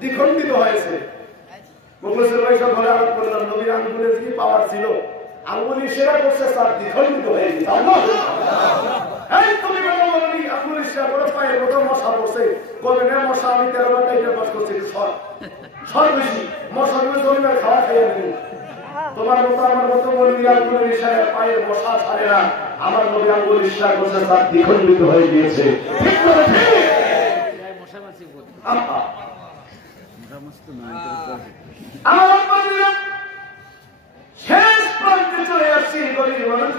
দ্বিখণ্ডিত হয়েছে। মুখলেসের ভাই সব ঘরে আরোপ করলাম, নবীর আঙ্গুলে কি পাওয়ার ছিল, আঙ্গুলি সেরা করছে তার দ্বিখণ্ডিত হয়ে গেছে। তুমি আঙ্গুলি সেরা করে পায়ের মতো মশা পড়ছে, কবে না মশা আমি 13 বার টাইপে বাস করছি, সর বেশি মশা গুলো জমিদার খাওয়া খাইয়ে দেবো। তোমার মতো আমার মতো নবীর আঙ্গুলের ইশারায় পায়ের মশা ছাড়ে না, আমার নবী আঙ্গুল ইশারা করছে তার দ্বিখণ্ডিত হয়ে গিয়েছে। ঠিক করে ঠিক শেষ প্রান্তে চলে আসছি। গরিব মানুষ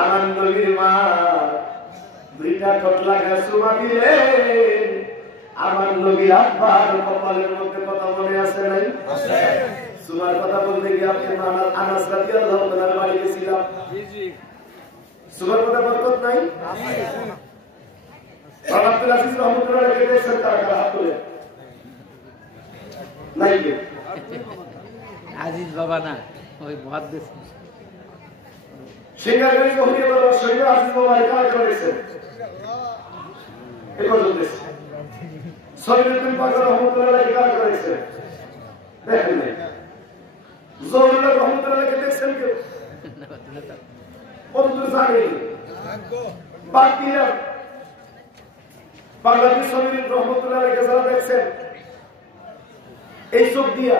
আমার নবীর মা দুইটা ঠোঁট লাগা চুমা দিলেন। আমার নবীর আব্বার কপালের মধ্যে কথা মনে আছে নাই? চুমার কথা বলতে গিয়ে আপনি আনাস রাদিয়াল্লাহু তাআলার বাড়ি গেছিলাম। চুমার কথা বরকত নাই? আব্দুল আজিজ রহমতুল্লাহ আলাইহি দেখছেন তারা হাত তুলে নাই কে আজিজ বাবা না, ওই মুহাদ্দিস সিঙ্গাগাড়ি কহিয়ে বলো শহীদ আজিজ বাবা কাজ করেছেন। এই পর্যন্ত সলিমুদ্দিন পাগল রহমতুল্লাহ আলাইহি কাজ করেছেন, দেখেন নাই? জহুরুল্লাহ রহমতুল্লাহ আলাইহি দেখছেন কেউ? কত জানে বাকি বাংলাদেশ সলিম রহমতুল্লাহ আলাইহি যারা দেখছেন এই চোখ দিয়া,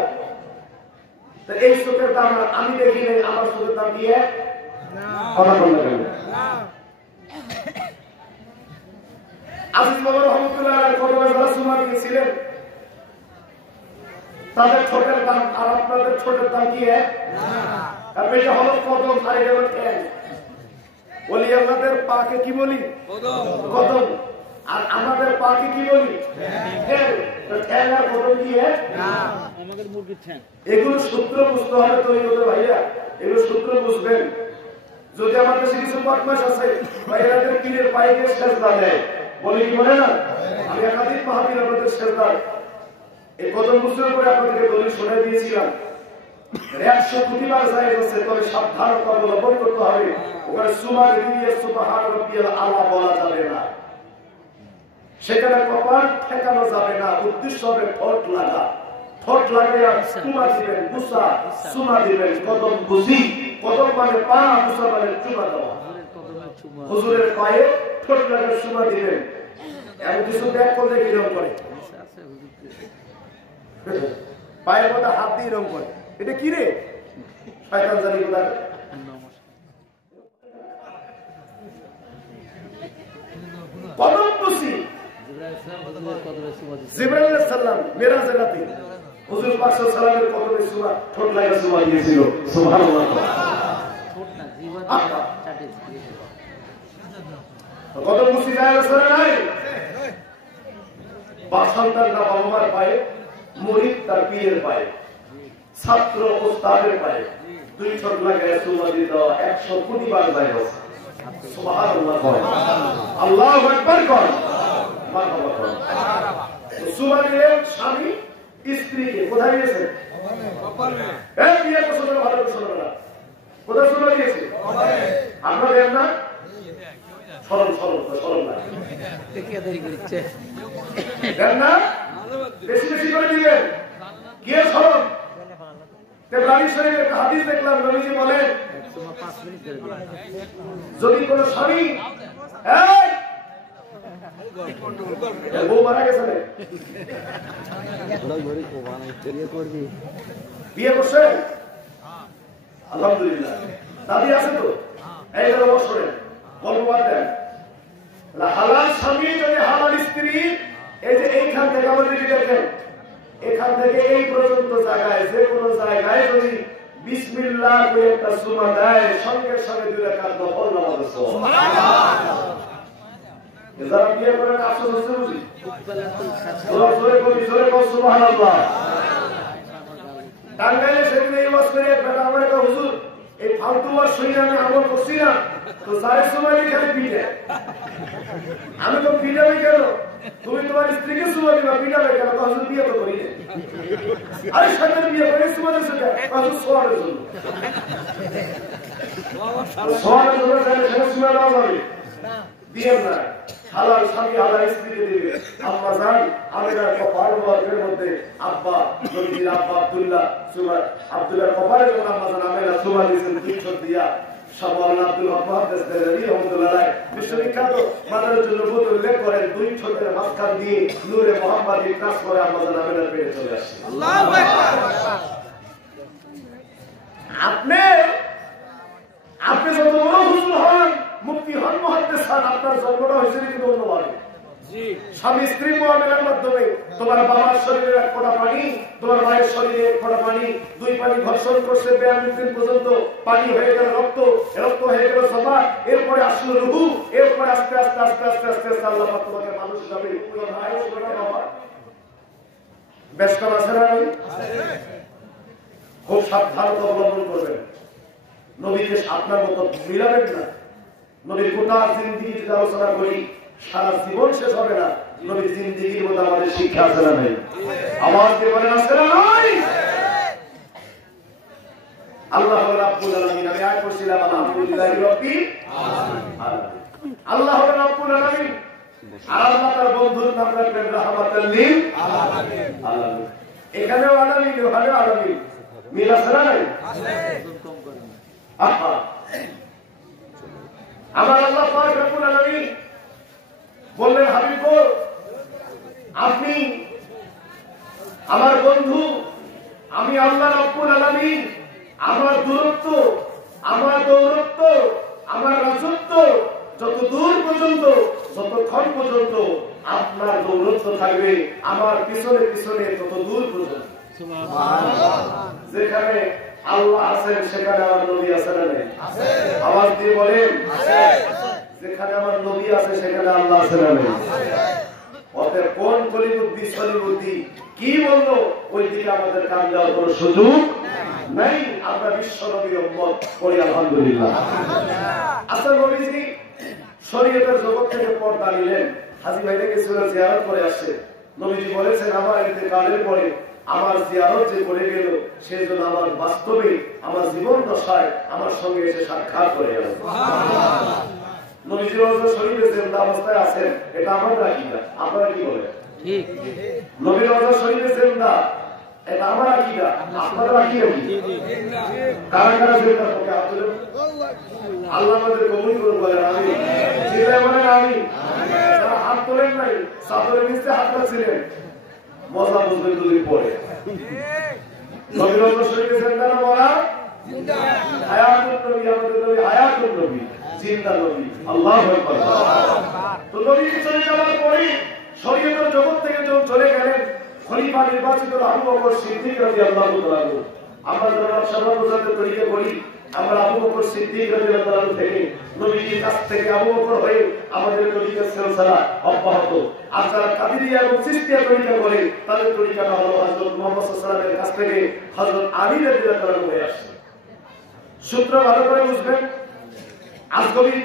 এই চোখের দাম আমি দেখি নাই, আমার চোখের দাম দিয়ে আজিজ বাবা রহমতুল্লাহ কদমে যারা সুমা দিয়েছিলেন তাদের ছোটের দাম আর আপনাদের ছোটের দাম কি এক? এটা হলো কদম, আর এটা হলো ঠ্যাং। বলি আমাদের পাকে কি বলি? কদম। আর আমাদের পাকে কি বলি? ঠ্যাং। ঠ্যাং আর কদম কি এক? আমাদের মুরগির ঠ্যাং। এগুলো সূত্র বুঝতে হবে তৈরি হতে ভাইয়া, এগুলো সূত্র বুঝবেন। যদি আমার কাছে কিছু বদমাশ আছে ভাইয়াদের পীরের পায়ে গিয়ে সেজদা দেয়, বলে কি বলে না? আমি একাধিক মাহফিল আপনাদের সেজদা এই কদম বুঝতে করে আপনাদেরকে দলিল শোনাই দিয়েছিলাম। 100 কোটিবার জায়েজ আছে, তবে সাবধানতা অবলম্বন করতে হবে। ওখানে সুবহান দিয়ে সুবহান রাব্বিয়াল আলা বলা যাবে না, সেখানে কপাল ঠেকানো যাবে না, উদ্দেশ্য হবে ঠোঁট লাগা। ঠোঁট লাগাইয়া চুমা দিবেন, বুসা চুমা দিবেন, কদম বুঝি, কদম মানে পা, বুসা মানে চুমা দেওয়া। হুজুরের পায়ে ঠোঁট লাগায় চুমা দিবেন। এমন কিছু ব্যাগ করলে কিরকম করে? পায়ের মধ্যে হাত দিয়ে এরকম করে, এটা কি রে? শয়তান জানি কোথায়। কদম বুঝি জিবরাইল আলাইহিস সালাম মেরাজের রাতে হুজুর পাক সাল্লাল্লাহু আলাইহি ওয়াসাল্লামের কদমে সুরা ঠোঁট লাগা সুরা দিয়েছিল। সুবহানাল্লাহ। ঠোঁট না, জীবন চাটে দিয়েছিল। কদম বুঝি যায় আছে নাই? বাসন্তার না বাবা মার পায়ে, মুরিদ তার পীরের পায়ে, ছাত্র ওস্তাদের পায়ে দুই ঠোঁট লাগায় সুরা দিয়ে দেওয়া 100 কোটিবার যায় আছে। সুবহানাল্লাহ। আল্লাহু আকবার কর। মারহাবা কর। সুরা দিয়ে স্বামী স্ত্রীকে কোথায় দিয়েছে? কপালে। এই বিয়ে করতে ভালো করে শোনো না, কোথায় সুরা দিয়েছে? কপালে। আমরা দেন না? সরল সরল সরল না, কে দেরি করছে দেন না? বেশি বেশি করে দিবেন। কি সরল? তেবরানি শরীফের একটা হাদিস দেখলাম, নবীজি বলেন যদি কোন স্বামী বউ মারা গেছে বিয়ে করছে, আলহামদুলিল্লাহ, দাদি আছে তো, এই বছরে গল্পবাদ দেন। হালাল স্বামী যদি হালাল স্ত্রী, এই যে এইখান থেকে আমাদের দেখেন, এখান থেকে এই পর্যন্ত জায়গায় যে কোনো জায়গায় যদি বিসমিল্লাহ বলে একটা সুমা দেয়, সঙ্গে সঙ্গে 2 রাকাত নফল নামাজ আছে। যারা বিয়ে করেন আফসোস হচ্ছে বুঝি, জোরে বলি, জোরে বল সুবহানাল্লাহ। টাঙ্গাইলে সেদিন এই ওয়াজ করে বেটা আমার একটা হুজুর এই ফালতু ওয়াজ শুনে আমি আমল করছি না, তো যার সময় খালি পিঠে, আমি তো পিঠাবে কেন? তুমি তোমার স্ত্রীকে সুমা দিবা, পিঠাবে কেন? হুজুর বিয়ে তো করি না, আরে সাথে বিয়ে করে সুমা দিয়েছে কেন? হুজুর সোয়ারের জন্য, সোয়ারের জন্য সুমা দেওয়া যাবে। দিয়েন না, হালাল স্বামী হালাল স্ত্রীকে দিবে। আম্মা জান আমেরার কপাল বর্গের মধ্যে আব্বা নবীর আব্বা আব্দুল্লাহ কপালে যখন আম্মা জান আমেরা সুমা দিয়েছেন 200 দিয়া শাবাল আব্দুল মুহাদ্দিস দেলারি রহমাতুল্লাহ আলাইহি বিশ্ববিখ্যাত মাদারুল নবুত উল্লেখ করেন 2 ছোটের মাঝখান দিয়ে নূরে মুহাম্মাদি কাজ করে আম্মা জান আমেরার পেটে চলে আসে। আল্লাহু আকবার। আপনি যত বড় হুজুর হন, মুফতি হন, মুহাদ্দিস হন, আপনার জন্মটা হয়েছে কিন্তু অন্যভাবে। স্বামী স্ত্রী মুআমালার মাধ্যমে তোমার বাবার শরীরে এক ফোঁটা পানি, তোমার মায়ের শরীরে এক ফোঁটা পানি, দুই পানি ঘর্ষণ করছে বেয়ামুদ্দিন পর্যন্ত, পানি হয়ে গেল রক্ত, রক্ত হয়ে গেল জমা, এরপরে আসলো রূহ, এরপরে আস্তে আস্তে আস্তে আস্তে আস্তে আস্তে আল্লাহ পাক তোমাকে মানুষ হিসাবে ব্যস্ত আছে না? খুব সাবধানতা অবলম্বন করবেন। নবীকে আপনার মতো মিলাবেন না। নবীর গোটা জিন্দিগি যদি আলোচনা করি সারা জীবন শেষ হবে না। নবীর জিন্দিগির মধ্যে আমাদের শিক্ষা আছে না নেই? আওয়াজ দিয়ে বলেন আছে না নাই? আল্লাহ রাব্বুল আলামিন, আমি আয়াত পড়ছিলাম আলহামদুলিল্লাহি রাব্বিল আলামিন। আল্লাহ রাব্বুল আলামিন আর আল্লাহ তার বন্ধুর নাম রাখলেন রাহমাতাল লিল আলামিন। এখানেও আলামিন, ওখানেও আলামিন, মিল আছে না নাই? আহা, আমার আল্লাহ পাক রব্বুল আলামিন বললেন হাবিব গো, আপনি আমার বন্ধু, আমি আল্লাহ রব্বুল আলামিন আমার দূরত্ব, আমার দৌরত্ব, আমার রাজত্ব যত দূর পর্যন্ত, যতক্ষণ পর্যন্ত আপনার দৌরত্ব থাকবে, আমার পিছনে পিছনে তত দূর পর্যন্ত। যেখানে আল্লাহ আছেন সেখানে আমার নবী আছে না নেই? আওয়াজ দিয়ে বলেন যেখানে আমার নবী আছে সেখানে আল্লাহ আছে না নেই? অতএব কোন কলিবুদ্ধি সলিবুদ্ধি কি বললো ওই দিকে আমাদের কান দেওয়ার কোনো সুযোগ নাই। আমরা বিশ্ব নবীর উম্মত করি আলহামদুলিল্লাহ। আসল নবীজি শরীয়তের জগৎ থেকে পর্দা নিলেন, হাজী ভাইকে ছিল জিয়ারত করে আসছে। নবীজি বলেছেন আমার ইন্তেকালের পরে আমার জিয়ারত যে করে গেল সেই জন্য আমার বাস্তবে আমার জীবন দশায় আমার সঙ্গে এসে সাক্ষাৎ করে গেল। নবীজির রওজা শরীফে জিন্দা অবস্থায় আছেন, এটা আমার আকীদা। আপনারা কি বলেন? ঠিক। নবীর রওজা শরীফে জিন্দা, এটা আমার আকীদা। আপনারা আকীদা কি? কারা কারা জিন্দা থাকে আপনাদের? আল্লাহ আমাদের কবুল করুন, বলেন আমিন। জিন্দা বলেন আমিন। যারা হাত তোলেন নাই, চাদরের নিচে হাত রাখছিলেন, মজা বুঝবেন দুদিন পরে। নবীর রওজা শরীফে জিন্দা না বলা হায়াতুন নবী, আমাদের নবী হায়াতুন নবী, জিন্দা নবী। আল্লাহু আকবার। তো নবী চলে যাওয়ার পরে শরীয়তের জগৎ থেকে যখন চলে গেলেন, খলিফা নির্বাচিত আবু বকর সিদ্দিক রাদিয়াল্লাহু তাআলা। আমরা যারা সর্বপ্রথম তরিকা করি, আমরা আবু বকর সিদ্দিক রাদিয়াল্লাহু তাআলা থেকে নবীর কাছ থেকে আবু বকর হয়ে আমাদের তরিকার সিলসিলা অব্যাহত। আর যারা কাদেরিয়া এবং চিশতিয়া তরিকা করে তাদের তরিকাটা হলো হযরত মুহাম্মদ সাল্লাল্লাহু আলাইহি ওয়াসাল্লামের কাছ থেকে হযরত আলী রাদিয়াল্লাহু তাআলা হয়ে আসছে। সূত্র ভালো করে বুঝবেন, আজগবি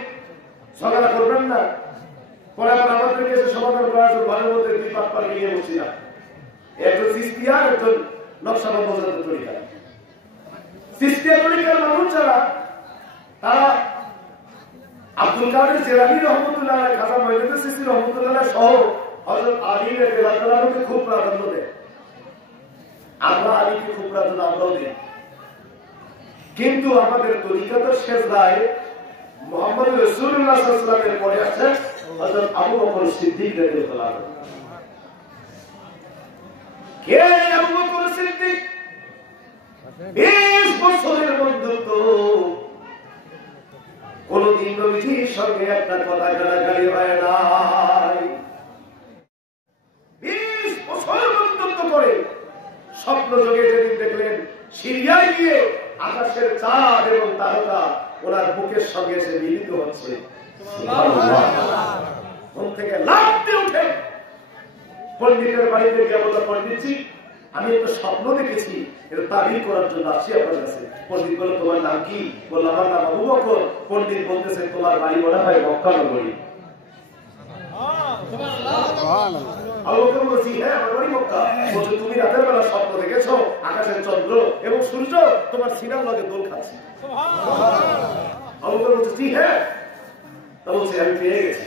ঝগড়া করবেন না। পরে আবার আমাদেরকে এসে সমাধান করার জন্য ঘরের মধ্যে দুই পাক পাক নিয়ে বসছি না। একজন চিশতিয়া, একজন নকশবন্দ তরিকা। চিশতিয়া তরিকার মানুষ যারা, তারা আব্দুল কাদের জিলানী রহমতুল্লাহ আলাইহি, খাজা মঈনুদ্দিন চিশতি রহমতুল্লাহ আলাইহি সহ হযরত আলী রাদিয়াল্লাহু তাআলাকে খুব প্রাধান্য দেয়। আমরা আলীকে খুব প্রাধান্য আমরাও দিই, কিন্তু আমাদের তরিকা তো সেজদায় মুহাম্মদ রাসূলুল্লাহ সাল্লাল্লাহু আলাইহি ওয়াসাল্লামের পরে আছে হযরত আবু বকর সিদ্দিক রাদিয়াল্লাহু আনহু। কে আবু বকর সিদ্দিক? 20 বছরের বন্ধুত্ব, কোনদিন নবীজির সঙ্গে একটা কথা কাটাকাটি হয় নাই। 20 বছর বন্ধুত্ব করে স্বপ্ন যোগে যেদিন দেখলেন সিরিয়ায় গিয়ে আকাশের চাঁদ এবং তারকা ওনার বুকের সঙ্গে এসে মিলিত হচ্ছে, ঘুম থেকে লাফ দিয়ে উঠে পণ্ডিতের বাড়িতে গিয়ে বলল, পণ্ডিতজি আমি একটা স্বপ্ন দেখেছি, এটা তাবির করার জন্য আসছি আপনার কাছে। পণ্ডিত বলল, তোমার নাম কি? বলল, আমার নাম আবু বকর। পণ্ডিত বলতেছে, তোমার বাড়ি মনে হয় মক্কা নগরী। আবু বকর বলছি, হ্যাঁ আমার বাড়ি মক্কা। বলছে, তুমি রাতের বেলা স্বপ্ন দেখেছো আকাশের চন্দ্র এবং সূর্য তোমার সিনার লগে দোল খাচ্ছে? আবু বকর বলছে, জি হ্যাঁ। তা বলছে, আমি পেয়ে গেছি।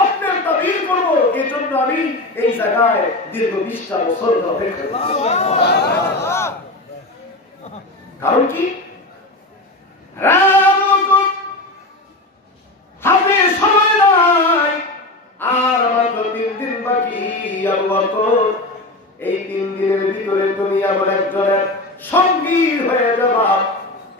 স্বপ্নের তাবির করবো, এই জন্য আমি এই জায়গায় দীর্ঘ 20টা বছর অপেক্ষা করছি। কারণ কি? হাতে সময় নাই, আর মাত্র 3 দিন বাকি। আবু বকর, এই 3 দিনের ভিতরে তুমি এমন একজনের সঙ্গী হয়ে যাবা,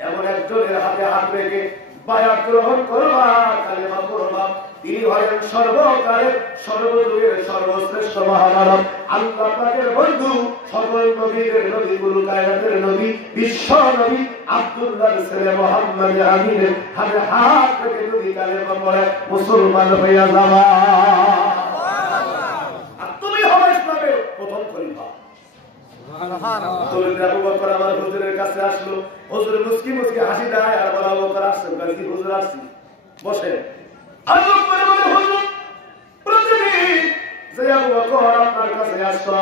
এমন একজনের হাতে হাত রেখে বায়াত গ্রহণ করবা, কালেমা পড়বা। তিনি হলেন সর্বকালের সর্বযুগের সর্বশ্রেষ্ঠ মহামানব, আল্লাহ পাকের বন্ধু, সকল নবীদের নবী, কুল কায়নাতের নবী, বিশ্ব নবী আব্দুল্লাহর ছেলে মুহাম্মদ আমিনের হাতে হাত রেখে তুমি কালেমা পড়ে মুসলমান হইয়া যাবা। আর তুমি হবে ইসলামের প্রথম খলিফা। আবু বকর আমার হুজুরের কাছে আসলো, হুজুর মুস্কি মুস্কি হাসি দেয়, আর বলে আবু বকর আসছেন, কি হুজুর আসছি, বসে। আবু বকর বলে, হুজুর প্রতিদিন যে আবু বকর আপনার কাছে আসতো,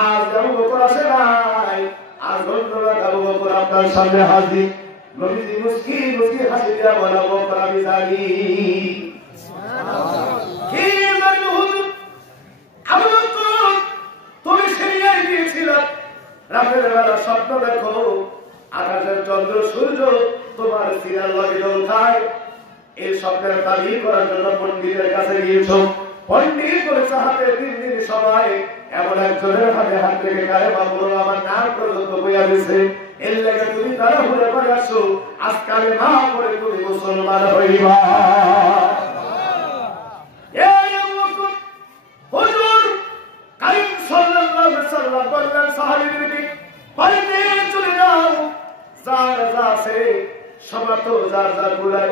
আজ আবু বকর আসে নাই, আজ ধন্যবাদ আবু বকর আপনার সামনে হাজির। নবীজি মুস্কি মুস্কি হাসি দেয়া বলে, আবু বকর আমি জানি। কি জানি হুজুর? আবু বকর তুমি সিরিয়ায় গিয়েছিলাম, রাতের বেলা স্বপ্ন দেখো, আকাশের চন্দ্র সূর্য তোমার সিরিয়াল লাগে দোল খায়। এই স্বপ্নের তাবির করার জন্য পণ্ডিতের কাছে গিয়েছ, পণ্ডিত বলেছে হাতে 3 দিন সময়, এমন একজনের হাতে হাত রেখে কালেমা পড়ো, আমার নাম পর্যন্ত বইয়া দিছে। এর লেগে তুমি তারা ঘুরে করে আসো, আজ কালেমা পড়ে তুমি মুসলমান হইবা। হুজুর কারীম সাল্লাল্লাহু আলাইহি ওয়াসাল্লাম বললেন সাহাবীদেরকে, বাড়িতে চলে যাও, যার যা আছে সমাত যার যার গুলাই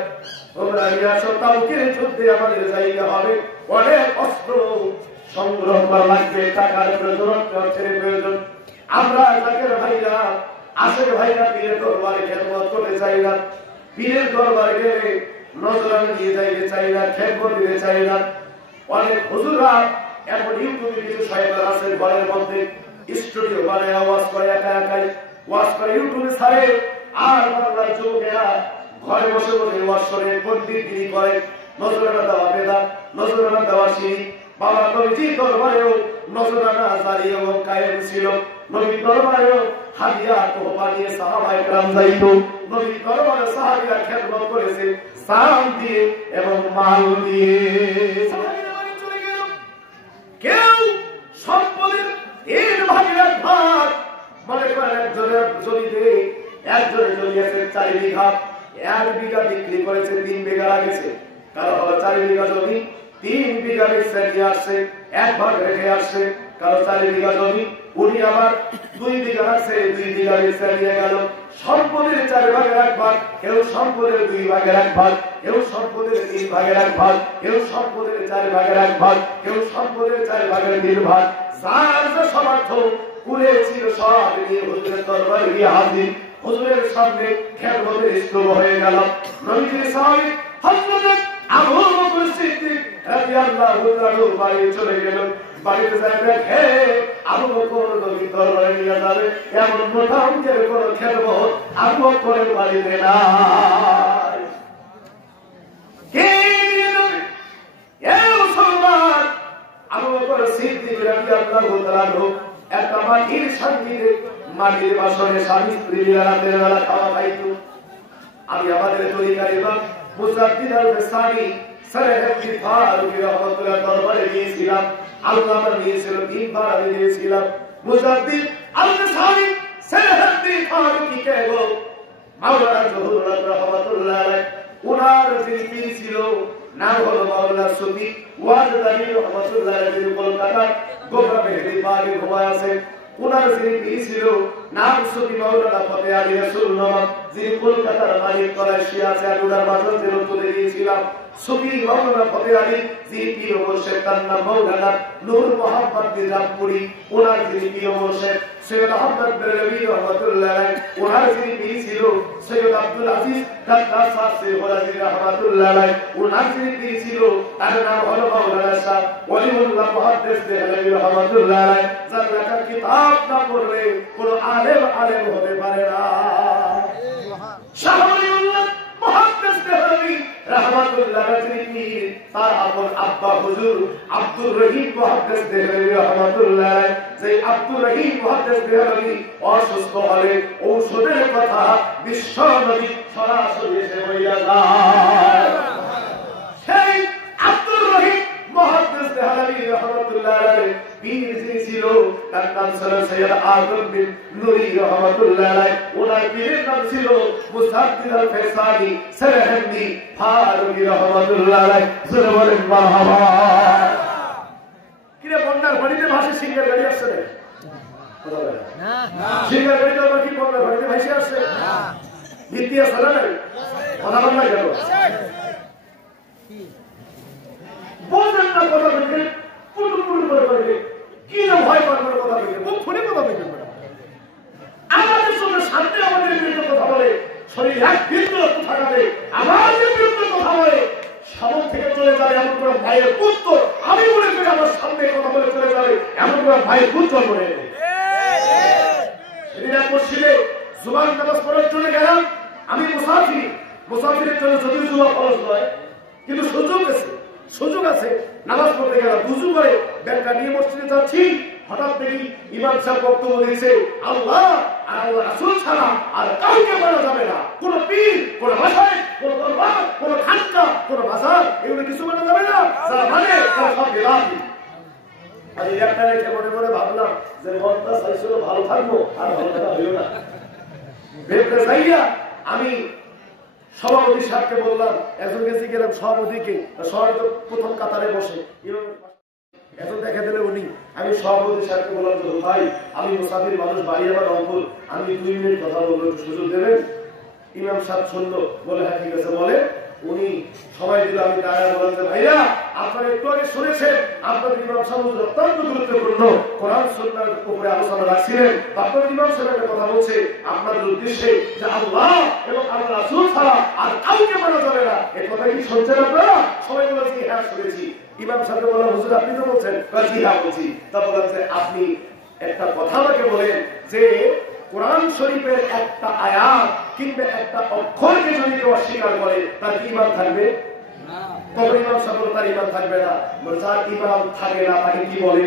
তোমরা ইয়াছো, তাবুকের যুদ্ধে আমাদের যাইতে হবে, অনেক অস্ত্র সংগ্রহ করা লাগবে, টাকার প্রয়োজন, অর্থের প্রয়োজন। আমরা জাকের ভাইরা, আশের ভাইরা পীরের দরবারে খেদমত করতে চাই না, পীরের দরবারে গেলে নজরানা দিয়ে যাইতে চাই না, খেদমত দিতে চাই না। অনেক হুজুররা এখন ইউটিউবে কিছু শয়তান আছে, ঘরের মধ্যে স্টুডিও বানায় ওয়াজ করে, একা একাই ওয়াজ করে ইউটিউবে ছাড়ে, আর বাংলার যুবকেরা ঘরে বসে বসে ওয়াজ করে, পণ্ডিতগিরি করে, নজরানা দেওয়া বেদাত, নজরানা দেওয়া শিরক। বাবা নবীজির দরবারেও নজরানা জারি এবং কায়েম ছিল, নবীর দরবারেও হাদিয়া তোহফা নিয়ে সাহাবায়ে কেরাম যাইতো, নবীর দরবারে সাহাবীরা খেদমত করেছে সালাম দিয়ে এবং মাল দিয়ে। কেউ সম্পদের 3 ভাগের 1 ভাগ, মনে করেন একজনের জমিতে, একজনের জমি আছে 4 বিঘা, 1 বিঘা বিক্রি করেছে, 3 বিঘা লাগেছে। কারো হলো 4 বিঘা জমি, 3 বিঘা বেচে নিয়ে আসছে, 1 ভাগ রেখে আসছে। কারো 4 বিঘা জমি, উনি আবার 2 বিঘা আছে, 2 বিঘা বেচে নিয়ে গেল। সম্পদের 4 ভাগের 1 ভাগ, কেউ সম্পদের 2 ভাগের 1 ভাগ, কেউ সম্পদের 3 ভাগের 1 ভাগ, কেউ সম্পদের 4 ভাগের 1 ভাগ, কেউ সম্পদের 4 ভাগের 3 ভাগ। যার যে সমর্থ কুড়েছিল সব নিয়ে হুজুরের দরবারে গিয়ে হাজির। হুজুরের সামনে খেদমতের শুরু হয়ে গেল। নবীজির সাহাবী হযরত আবু বকর সিদ্দিক রাদিয়াল্লাহু তাআলা বাড়ি চলে গেল। বাড়িতে যাই দেখে আবু বকর নবীর দরবারে নিয়ে যাবে, এমন মোটা অঙ্কের কোনো খেদমত আবু বকরের বাড়িতে নাই। আবু বকর সিদ্দিক রাদিয়াল্লাহু তাআলা একটা মাটির সান্নিধ্যে, মাটির বাসনে স্বামী স্ত্রী রাতের বেলা খাওয়া খাইতো। আমি আমাদের তরিকার ইমাম মুজাদ্দিদ আল-বেসামি সারাহাতি ফারুকী রাহমাতুল্লাহ দরবারে গিয়েছিলাম। আল্লাহ আমার নিয়েছিল 3 বার, আমি দিয়েছিলাম। মুজাদ্দিদ আল-বেসামি সারাহাতি ফারুকী কে গো, মাওলানা জহুরুল্লাহ রাহমাতুল্লাহ আলাইহি, ওনার যে পীর ছিল নাম হলো মাওলানা সুফি ওয়াজদানি রাহমাতুল্লাহ আলাইহি, কলকাতা গোবরা মেহেদি বাগে ঘুমায় আছে। ওনার যে পীর ছিল নাম সুফি মাওলানা ফতে আলী রাসূল নওয়াব, যিনি কলকাতার মালিক তলায় শুয়ে আছে। আমি ওনার বাসন থেকে তুলে দিয়েছিলাম। সুফি মাওলানা ফতে আলী যিনি পীর মুর্শিদ, তার নাম মাওলানা নূর মোহাম্মদ নিজামপুরি। ওনার যিনি পীর মুর্শিদ সৈয়দ আহমদ বেরলভী রাহমাতুল্লাহ আলাইহি, ওনার যিনি পীর ছিল সৈয়দ আব্দুল আজিজ দাদা সাহেব ওলাজি রাহমাতুল্লাহ আলাইহি, ওনার যিনি পীর ছিল তার নাম হলো মাওলানা শাহ ওয়ালিউল্লাহ মুহাদ্দিস দেহলভী রাহমাতুল্লাহ আলাইহি। যার লেখা কিতাব না পড়লে কোন আলেম হতে পারে না। শাহ ওয়ালিউল্লাহ মুহাদ্দিস দেহলভী রাহমাতুল্লাহ আলাইহি তার আপন আব্বা হুজুর আব্দুর রহিম মুহাদ্দিস দেহলভী রাহমাতুল্লাহ, যে আব্দুর রহিম মুহাদ্দিস দেহলভী অসুস্থ হলে ঔষধের কথা বিশ্ব নবী সরাসরি এসে বইলা যায়। সেই আব্দুর রহিম মুহাদ্দিস দেহলভী রাহমাতুল্লাহ আলাইহি পীর যিনি ছিল তার নাম ছিল সৈয়দ আজম বিন নুরি রাহমাতুল্লাহ আলাইহি, ওনার পীরের নাম ছিল মুসাদ্দিদ আল ফেসানি সরহন্দি ফারুকি রাহমাতুল্লাহ আলাইহি। জোরে বলেন মারহাবা। কিরে বন্যার পানিতে ভাসে সিংহের গাড়ি আসছে না? সিংহের গাড়ি তো কি বন্যার পানিতে ভাসে আসছে? ভিত্তি আছে না? কথা বল না কেন? বলেন না কথা বলতে পুটুর পুটুর করে বলবে কি না ভয় পাওয়ার কথা বলবে, মুখ খুলে কথা বলবে। আমাদের সঙ্গে সামনে আমাদের বিরুদ্ধে কথা বলে, শরীর এক বিন্দু কথা বলে, আমাদের বিরুদ্ধে কথা বলে, সামন থেকে চলে যাবে এমন করে ভাইয়ের পুত্র আমি মনে করি আমার সামনে কথা বলে চলে যাবে এমন করে ভাইয়ের পুত্র মনে মসজিদে জুমার নামাজ পড়ার জন্য গেলাম। আমি মুসাফিরের জন্য যদিও জুমা ফরজ নয়, কিন্তু সুযোগ আছে নামাজ পড়তে গেলাম। বুঝু করে ব্যাগটা নিয়ে মসজিদে যাচ্ছি, হঠাৎ দেখি ইমাম সাহেব বক্তব্য দিয়েছে আল্লাহ আর আল্লাহ রাসূল ছাড়া আর কাউকে মানা যাবে না। কোন পীর, কোন মাশায়েখ, কোন দরবার, কোন খানকা, কোন বাজার এগুলো কিছু মানা যাবে না। যারা মানে তারা সব বেদাতি। আর এই একটা রেখে মনে মনে ভাবলাম যে মনটা চাইছিল ভালো থাকবো, আর ভালো থাকা হইল না। ভেবে যাইয়া আমি সভাপতি সাহেবকে বললাম, একজন গেছি গেলাম সভাপতিকে, শহরে তো প্রথম কাতারে বসে এখন দেখা দিলে উনি। আমি সভাপতি সাহেবকে বললাম যে ভাই আমি মুসাফির মানুষ, বাড়ি আমার রংপুর, আমি 2 মিনিট কথা বলবো, একটু সুযোগ দেবেন? ইমাম সাহেব শুনলো, বলে হ্যাঁ ঠিক আছে বলে। উনি সময় দিল, আমি দাঁড়ায় বললাম যে ভাইয়া আপনারা একটু আগে শুনেছেন আপনাদের ইমাম সাহেব অত্যন্ত গুরুত্বপূর্ণ কোরআন সুন্নাহর উপরে আলোচনা রাখছিলেন। আপনাদের ইমাম সাহেব একটা কথা বলছে আপনাদের উদ্দেশ্যে যে আল্লাহ এবং আল্লাহ রাসূল ছাড়া আর কাউকে মানা যাবে না। এই কথা কি শুনছেন আপনারা? সবাই বলেছি হ্যাঁ শুনেছি। ইমাম সাহেব বললাম হুজুর আপনি তো বলছেন? জি হ্যাঁ বলছি। তা বললাম যে আপনি একটা কথা আমাকে বলেন যে কোরআন শরীফের একটা আয়াত কিংবা একটা অক্ষরকে যদি কেউ অস্বীকার করে তার কি ঈমান থাকবে? তখন ইমাম সাহেব তার ঈমান থাকবে না। যার ঈমান থাকে না তাকে কি বলে?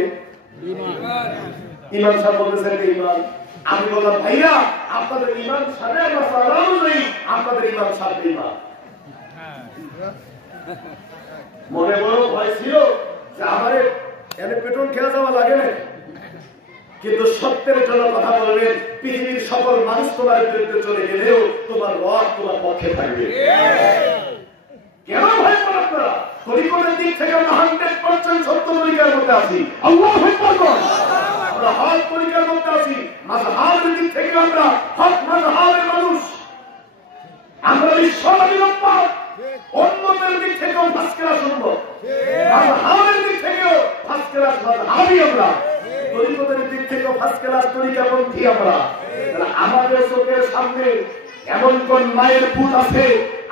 ইমাম সাহেব বলতেছেন ঈমান। আমি বললাম ভাইয়া আপনাদের ঈমান সাথে আমরা সালাম নেই, আপনাদের ঈমান সাথে ঈমান। মনে বড় ভয় ছিল যে আমারে এনে পেট্রোল খেয়ে যাওয়া লাগে না, কিন্তু সত্যের জন্য কথা বলবেন। পৃথিবীর সকল মানুষ তোমার বিরুদ্ধে চলে গেলেও তোমার রব তোমার পক্ষে থাকবে। কেন ভয় করেন আপনারা? তরিকতের দিক থেকে আমরা 100% সত্য তরিকার মধ্যে আছি। আল্লাহু আকবার। আমরা হক তরিকার মধ্যে আছি। মাযহাবের দিক থেকে আমরা হক মাযহাবের মানুষ। আমরা বিশ্বনবীর উম্মত। উম্মতের দিক থেকেও ফার্স্ট ক্লাস উম্মত, মাযহাবের দিক থেকেও ফার্স্ট ক্লাস মাযহাবী আমরা, তরিকতের দিক থেকেও ফার্স্ট ক্লাস তরিকাপন্থী আমরা। আমাদের চোখের সামনে এমন কোন মায়ের পুত আছে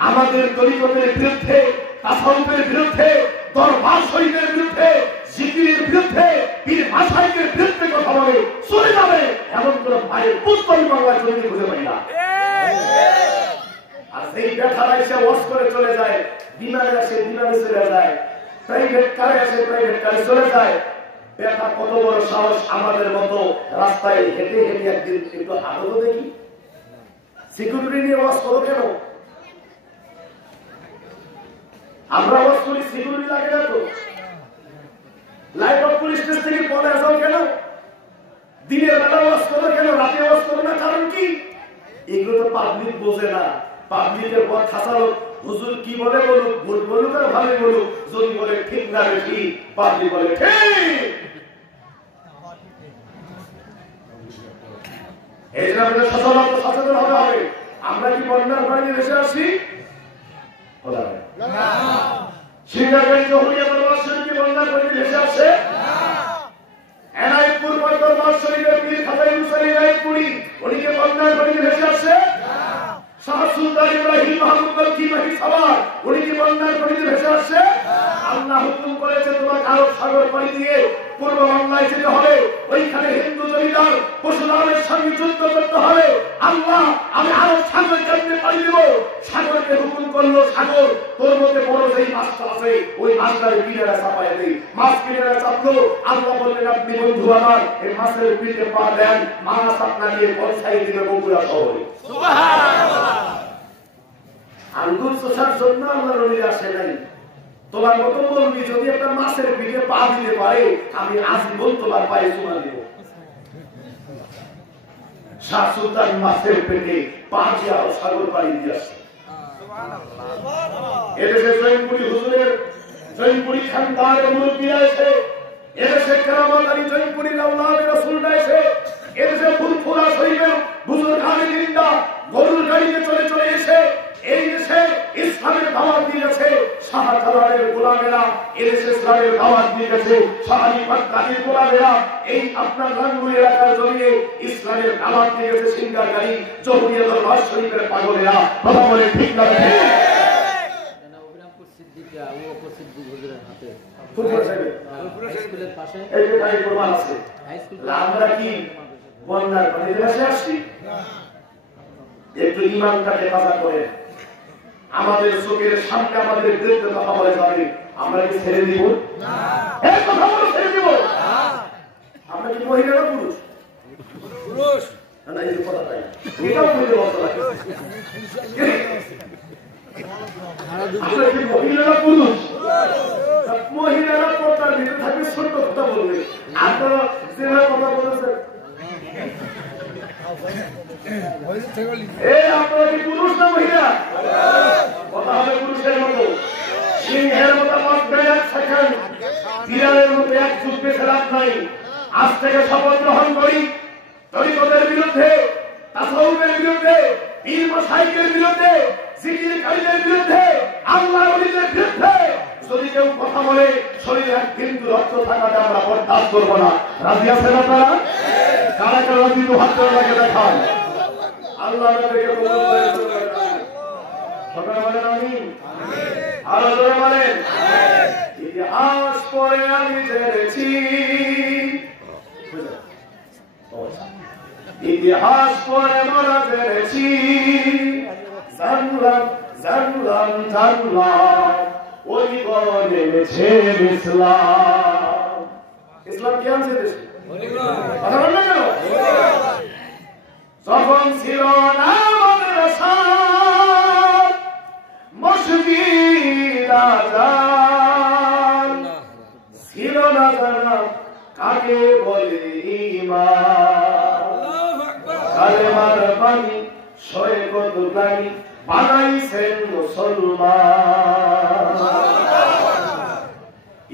আমাদের তরিকতের বিরুদ্ধে, তাসাউফের বিরুদ্ধে, দরবার শরীফের বিরুদ্ধে, জিকিরের বিরুদ্ধে, পীর মাশায়েখের বিরুদ্ধে কথা বলে চলে যাবে এমন কোন মায়ের পুত বাংলায় জমিতে খুঁজে পাই না। আর সেই ব্যথারা এসে ওয়াশ করে চলে যায়, বিমানে আসে বিমানে চলে যায়, প্রাইভেট কারে আসে প্রাইভেট কারে চলে যায়। ব্যথা কত বড় সাহস আমাদের মতো রাস্তায় হেঁটে হেঁটে একদিন একটু হাঁটো দেখি। সিকিউরিটি নিয়ে ওয়াশ করো কেন? আমরা ওয়াশ করি সিকিউরিটি লাগে না তো? লাইট অফ পুলিশ স্টেশন থেকে পরে আসাও কেন? দিনের বেলা ওয়াশ করো কেন, রাতে ওয়াশ করো না? কারণ কি? এগুলো তো পাবলিক বোঝে না। পাবলিকের পথ খাসালো, হুজুর কি বলে বলুক, ভুল বলুক আর ভালো বলুক, যদি বলে ঠিক না ঠিক, পাবলিক বলে ঠিক। এই জন্য আমাদের সচেতন হতে হবে। আমরা কি বন্যার পানি ভেসে আসি? সিঙ্গারগঞ্জ জহুরিয়া দরবার শরীফ কি বন্যার পানি ভেসে আসে? এনায়েতপুর দরবার শরীফের পীর খাজা মুসালি এনায়েতপুরি উনি কি বন্যার পানি ভেসে আসে? শাহ সুলতান ইব্রাহিম মাহমুদ বলকি সাবার উনি কি বন্যার পানিতে ভেসে আসছে? আল্লাহ হুকুম করেছে তোমাকে আরব সাগর পানি দিয়ে পূর্ব বাংলায় যেতে হবে। ওইখানে হিন্দু জমি জমিদার পশুরামের সঙ্গে যুদ্ধ করতে হবে। আল্লাহ আমি আরো সাগর কেমনে পাড়ি দিব? সাগরকে হুকুম করলো, সাগর তোর মধ্যে বড় যেই মাছটা আছে ওই মাছটারে কিনারা চাপাই দেই। মাছ কিনারা চাপলো, আল্লাহ বললেন আপনি বন্ধু আমার এই মাছের পিঠে পা দেন, মাছ আপনা নিয়ে পৌঁছাই দিবে বগুড়া শহরে। আঙ্গুর চোষার জন্য আল্লাহ নবী আসে নাই। তোমার মতো বলবি যদি একটা মাছের পিঠে পা দিতে পারে আমি আজীবন তোমার পায়ে চুমা দিব। শাহ সুলতান মাছের পেটে পা দিয়ে আরো সাগর পাড়ি দিয়ে আসছে। এদেশে জৈনপুরী হুজুরের জৈনপুরী খানদানের মুরব্বীরা এসে, এদেশে কেরামত আলী জৈনপুরী আওলাদ রাসূলরা এসে, এদেশে ফুরফুরা শরীফের হুজুর খানে জিন্দা গরুর গাড়িতে চলে চলে এসে এই দেশে ইসলামের দাওয়াত দিয়ে গেছে। শাহজালালের গোলামেরা এদেশে ইসলামের দাওয়াত দিয়ে গেছে। শাহী বাগদাদির গোলামেরা এই আপনার রাঙ্গুই এলাকার জমিনে ইসলামের দাওয়াত দিয়ে গেছে। সিঙ্গারগাড়ি জহুরিয়া দরবার শরীফের পাগলেরা কথা বলে ঠিক না? অবিরামপুর সিদ্দিকা ও সিদ্দিক হুজুরের হাতে স্কুলের পাশে এই যে গাড়ি প্রমাণ আছে। আমরা কি বন্যার পানি দেশে আসছি? একটু ইমানটাকে তাজা করে আমাদের চোখের সামনে আমাদের বিরুদ্ধে কথা বলে যাবে, আমরা কি ছেড়ে দিব? এই কথা বলে ছেড়ে দিব? আমরা কি মহিলা না পুরুষ? পুরুষ না, এই কথা তাই এটাও বলতে বলতে লাগে। আমরা কি মহিলা না পুরুষ? মহিলারা পর্দার ভিতরে থাকবে, ছোট্ট কথা বলবে। আপনারা যেভাবে কথা বলেছেন আপনারা কি পুরুষ না মহিলা? কথা হবে পুরুষের মতো, সিংহের মতো এক সেকেন্ড, বিড়ালের মতো এক যুগ বেছে লাভ নাই। আজ থেকে শপথ গ্রহণ করি তরিকতের বিরুদ্ধে, তাসাউফের বিরুদ্ধে, পীর মাশায়েখের বিরুদ্ধে, জিকিরকারীদের বিরুদ্ধে, আল্লাহর ওলিদের বিরুদ্ধে যদি কেউ কথা বলে শরীরে এক বিন্দু রক্ত থাকাতে আমরা বরদাস্ত করব না। রাজি আছেন আপনারা? কারা কারা রাজি? দু হাত ধরে লাগে দেখান। আল্লাহ আমাদেরকে কবুল করে সকলে বলেন আমিন। আরো জোরে বলেন ইতিহাস পড়ে আমি জেনেছি, ইতিহাস পড়ে আমরা জেনেছি, জানলাম জানলাম জানলাম ওই বনে নেমেছে ইসলাম। ইসলাম কি আনছে দেশে? কথা বলবেন কেন? যখন ছিল না মাদ্রাসা মসজিদ আযান, ছিল না জানা কাকে বলে ঈমান, কালেমার বাণী শয়ে কত গানি বানাইছেন মুসলমান।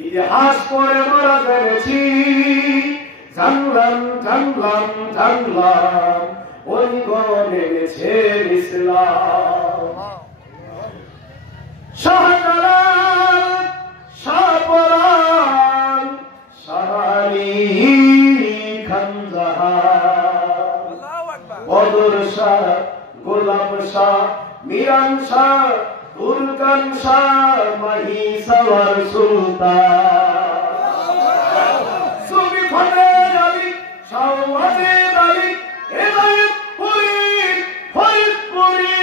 ইতিহাস পড়ে আমরা জেনেছি, জানলাম জানলাম জানলাম ওই গনে গেছে ইসলাম। শাহজালাল, শাহপরান, শাহালি খানজাহান, বদর শাহ, গোলাপ শাহ, মিরান শাহ, তুর্কান শাহ, মহিসাওয়ার সুলতান, সুফি ফতেহ আলী, শাহ ওয়াজিদ আলী, হেদায়েতপুরী, ফরিদপুরী,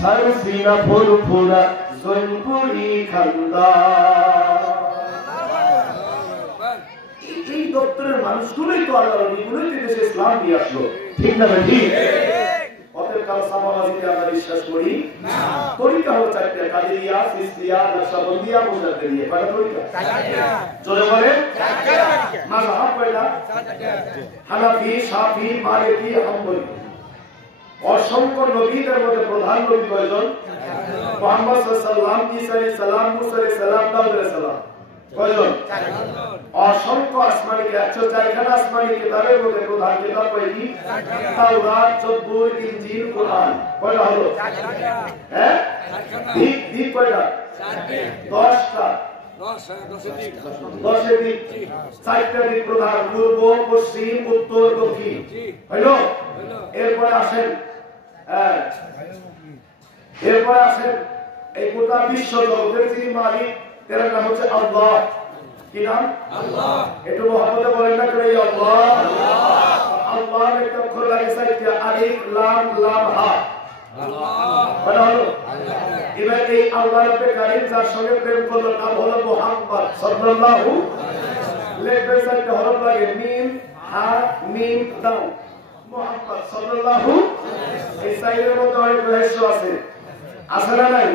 সারসিনা ফুরফুরা, জৈনপুরী খানদান। এই দপ্তরের মানুষগুলোই তো আল্লাহর ওলিগুলোই দেশে ইসলাম নিয়ে আসলো। ঠিক না ঠিক? অতএব কাল সামাজিকে আমরা বিশ্বাস করি না। তরিকা হলো চারটি, কাদেরিয়া, সিস্তিয়া, নকশবন্দিয়া, মুজাদ্দিদিয়া। কয়টা তরিকা? চারটা। জোরে বলেন চারটা। মাযহাব কয়টা? চারটা। হানাফি, শাফি, মালিকি, হাম্বলি। অসংখ্য নবীদের মধ্যে প্রধান নবী কয়জন? মুহাম্মদ সাল্লাল্লাহু আলাইহি ওয়াসাল্লাম, ঈসা আলাইহিস সালাম, মুসা আলাইহিস সালাম, দাউদ আলাইহিস সালাম। কয়জন? চারজন। অসংখ্য আসমানি 104 খানা আসমানি কিতাবের মধ্যে প্রধান কিতাব কয়টি? তাওরাত, জবুর, ইনজিল, কুরআন। কয়টা হলো? চারটা। হ্যাঁ? দিক কয়টা? চারটি। 10টা। 10 দিক। 4টা দিক প্রধান, পূর্ব, পশ্চিম, উত্তর, দক্ষিণ। হলো? এরপরে আসেন এই গোটা বিশ্ব জগতের যিনি মালিক তার নাম হচ্ছে আল্লাহ। কি নাম? আল্লাহ। একটু মহব্বতে বলেন না করে আল্লাহ। লাম লাম হা বলা হলো। এবার এই আল্লাহ রাব্বুল কারীম যার সঙ্গে প্রেম করলো নাম হলো মুহাম্মদ সাল্লাল্লাহু লেখবে চারটি হরফ লাগে মিম হা মিম দাল মুহাম্মদ সাল্লাল্লাহু। এই সাইডের মধ্যে অনেক রহস্য আছে, আছে না নাই?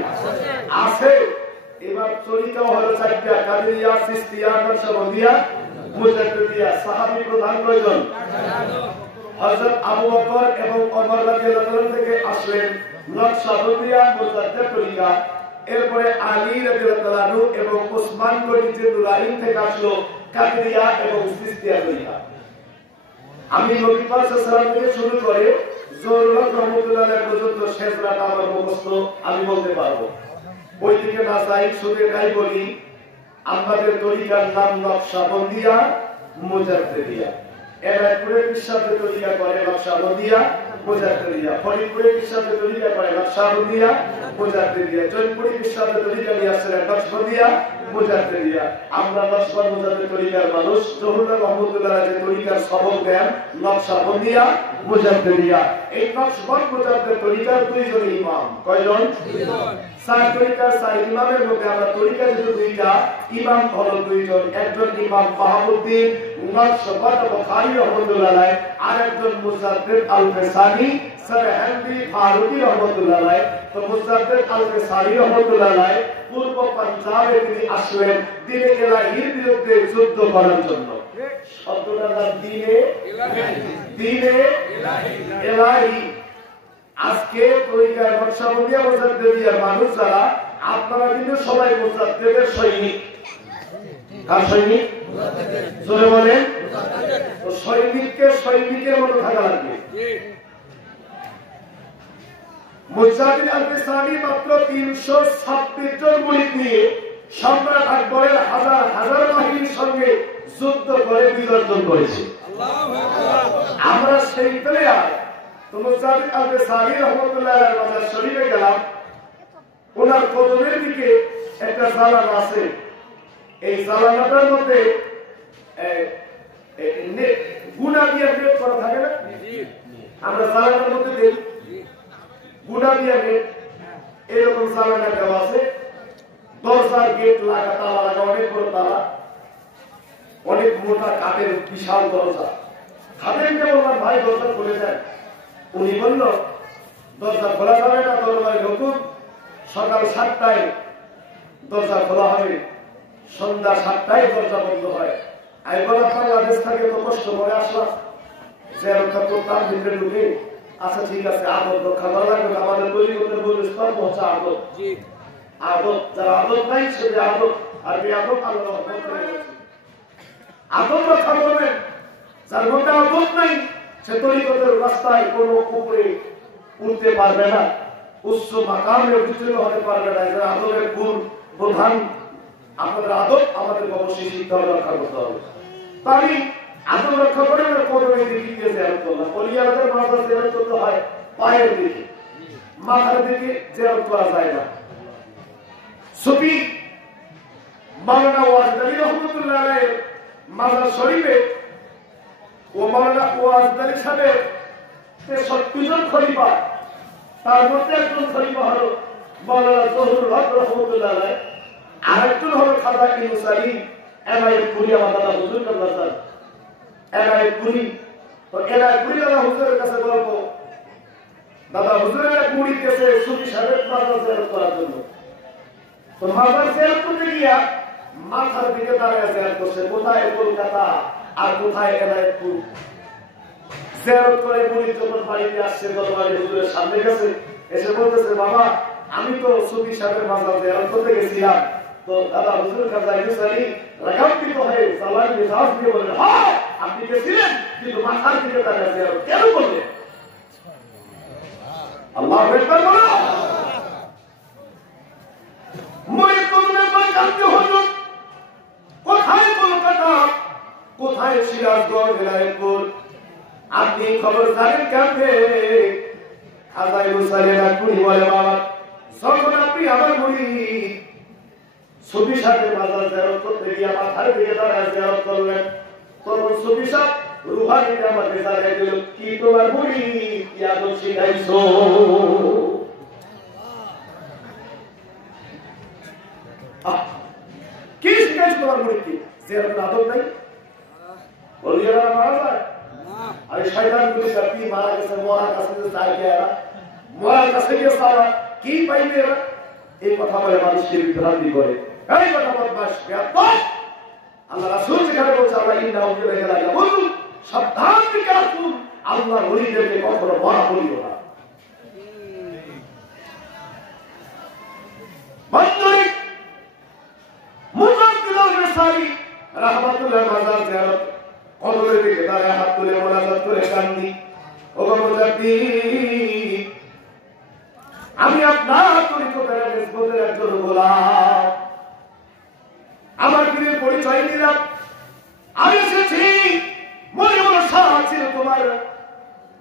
আছে। এবার তরিকা হলো চারটি, কাদেরিয়া, চিশতিয়া, নকশবন্দিয়া, মুজাদ্দিদিয়া। সাহাবী প্রধান কয়জন? হযরত আবু বকর এবং ওমর রাদিয়াল্লাহু আনহু থেকে আসলেন নকশবন্দিয়া, মুজাদ্দিদ তরিকা। এরপরে আলী রাদিয়াল্লাহু আনহু এবং ওসমান গনি যে নুরাইন থেকে আসলো কাদেরিয়া এবং চিশতিয়া তরিকা। আমি নবী পাক সাল্লাল্লাহু আলাইহি ওয়াসাল্লাম থেকে শুরু করে জোহর রহমাতুল্লাহ আলাইহি পর্যন্ত শেষ রাত আমার মুখস্থ আমি বলতে পারবো। ওই দিকে না যাই, শুধু এটাই বলি আমাদের তরিকার নাম নকশবন্দিয়া, মুজাদ্দিদিয়া। এরাইপুরে বিশ্বাসে তরিকা করে নকশবন্দিয়া, মুজাদ্দিদিয়া। ফরিদপুরে বিশ্বাসে তরিকা করে নকশবন্দিয়া, মুজাদ্দিদিয়া। জয়পুরে বিশ্বাসে তরিকা নিয়ে আসছিলেন নকশবন্দিয়া, মুজাদ্দিদিয়া। আমরা নকশবন্দ মুজাদ্দিদ তরিকার মানুষ। জহুরুল্লাহ রহমাতুল্লাহ যে তরিকার সবক দেন নকশবন্দিয়া, মুজাদ্দিদিয়া। এই নকশবন্দ মুজাদ্দিদ তরিকার দুইজন ইমাম। কয়জন? চার তরিকার চার ইমামের মধ্যে আমরা তরিকা যেহেতু দুইটা, ইমাম হলো দুইজন। একজন ইমাম বাহাউদ্দিন নকশবন্দ বুখারী রহমাতুল্লাহ আলাইহি, আর একজন মুজাদ্দিদ আল-ফিসানি সারহান্দি ফারুকি রহমাতুল্লাহ আলাইহি। তো মুজাদ্দিদ আল-ফিসানি রহমাতুল্লাহ আলাইহি পূর্ব পাঞ্জাবে তিনি আসলেন দ্বীনে ইলাহির বিরুদ্ধে যুদ্ধ করার জন্য। শব্দটার নাম দ্বীনে ইলাহি। আজকে তরিকার নকশবন্দিয়া, মুজাদ্দিদিয়ার মানুষ যারা, আপনারা কিন্তু সবাই মুজাদ্দিদের সৈনিক। কার সৈনিক? জোরে বলেন। তো সৈনিককে সৈনিকের মতো থাকা লাগবে। মুজাদ্দিদ আল-ফিসানি মাত্র 326 জন মুরিদ নিয়ে সম্রাট আকবরের হাজার হাজার বাহিনীর সঙ্গে যুদ্ধ করে বিজয় অর্জন করেছে। আমরা সেই প্লেয়ার। তো মুজাদ্দিদ আল-ফিসানি রহমাতুল্লাহ আলাইহি মাজার শরীফে গেলাম, ওনার কদমের দিকে একটা জানালা আছে। এই জানালাটার মধ্যে গুণা দিয়ে নেট করা থাকে না? আমরা জানালার মধ্যে দেখি গুণা দিয়ে নেট, এরকম জানালা দেওয়া আছে। দরজার গেট লাগা, তালা লাগা, অনেক বড় তালা, অনেক মোটা কাঠের বিশাল দরজা। খাদেমকে বললাম ভাই দরজা খুলে দেন। উনি বলল দরজা খোলা যাবে না, দরজায় নতুন, সকাল 7টায় দরজা খোলা হবে, সন্ধ্যা 7টায় দরজা বন্ধ হয়। আমি বললাম বাংলাদেশ থেকে তো কষ্ট করে আসলাম, যে রক্ষা করতাম ভিতরে ঢুকে। আচ্ছা ঠিক আছে, আদব রক্ষা করা লাগবে। আমাদের তৈরিগতের মূল স্তম্ভ হচ্ছে আদব। আদব যারা আদব নাই সেটা আদব, আর বেআদব আল্লাহ আদব রক্ষা করবেন। যার মধ্যে আদব নাই সে তরিকতের রাস্তায় কোনো উপরে উঠতে পারবে না, উচ্চ মাকামে উত্তীর্ণ হতে পারবে না। যারা আদবের গুণ প্রধান, আমাদের আদব আমাদের অবশ্যই শিক্ষা রক্ষা করতে হবে। তো আমি আদব রক্ষা করে কদমের দিকে গিয়ে জিয়ারত করলাম। ওলিয়াদের মাজার জিয়ারত করতে হয় পায়ের দিকে, মাথার দিকে জিয়ারত করা যায় না। সুফি মাওলানা ওয়াজদালি রহমাতুল্লাহ আলাইহি মাজার শরীফে ও মাওলানা ওয়াজদালি সাহেবের 63 জন খলিফা, তার মধ্যে একজন খলিফা হলো মাওলানা জহুরুল হক রহমাতুল্লাহ আলাইহি, আরেকজন হলো খাজা ইউনুস আলী এনায়েতপুরি, আমার দাদা হুজুর কাছে এনায়েতপুরি। তো এনায়েতপুরি দাদা হুজুরের কাছে গল্প, দাদা হুজুরের এক মুরিদ গেছে সুফি সাহেবের মাজার জিয়ারত করার জন্য। তো মাজার জিয়ারত করতে গিয়া মাথার দিকে দাঁড়িয়ে জিয়ারত করছে, কোথায় কলকাতা আর কোথায় এনায়েতপুর। জিয়ারত করে মুরিদ যখন বাড়িতে আসছে, দরবারে হুজুরের সামনে গেছে, এসে বলতেছে বাবা আমি তো সুফি সাহেবের মাজার জিয়ারত করতে গেছিলাম। তো দাদা হুজুরের কাছে ইউনুস আলী রাগান্বিত হয়ে সালাম মেজাজ দিয়ে বললেন, হ্যাঁ আপনি গেছিলেন, কিন্তু মাথার দিকে দাঁড়িয়ে জিয়ারত কেন করলেন? আল্লাহু আকবার বলো। মুরিদ কদমে পায় জানতে হলো কোথায় কলকাতা, কোথায় সিরাজগঞ্জ, এনায়েতপুর। আপনি খবর জানেন কেমনে? খাজা ইউনুস আলী এনায়েতপুরি বলে বাবা যখন আপনি আমার মুরিদ সুফি সাহেবের মাজার জিয়ারত করতে গিয়ে মাথার দিকে দাঁড়ায় জিয়ারত করলেন, তখন সুফি সাহেব রুহানিতে আমাকে জানাই দিল কি তোমার মুড়ি কি আদব শিখাইছো কি শিখাইছো তোমার মুড়ি কি সেরকম আদব নাই বলিয়া মারা যায় আরে শয়তান গুলি করতি মারা গেছে মরার কাছে যায় গিয়া মরার কাছে গিয়ে সারা কি পাইবে এরা এই কথা বলে মানুষকে বিভ্রান্তি করে এই কথা বদমাশ বেয়াদব আল্লাহ রাসূল যেখানে বলছে আল্লাহ ইন্নাহু ইলাইহি বলুন সাবধান থেকে আসুন আল্লাহ ওলিদেরকে কখনো মরা বলিও না বন্ধুরে মুজাদ্দিদ আল-মিসারি রাহমাতুল্লাহ মাজার জিয়ারত কবরের দিকে দাঁড়ায় হাত তুলে মোনাজাত করে কান্দি ও মুজাদ্দিদ আমি আপনার তরিকতের নিসবতের একজন গোলাম আমার পীরের পরিচয় দিলাম আমি এসেছি মনে মনে সারা ছিল তোমার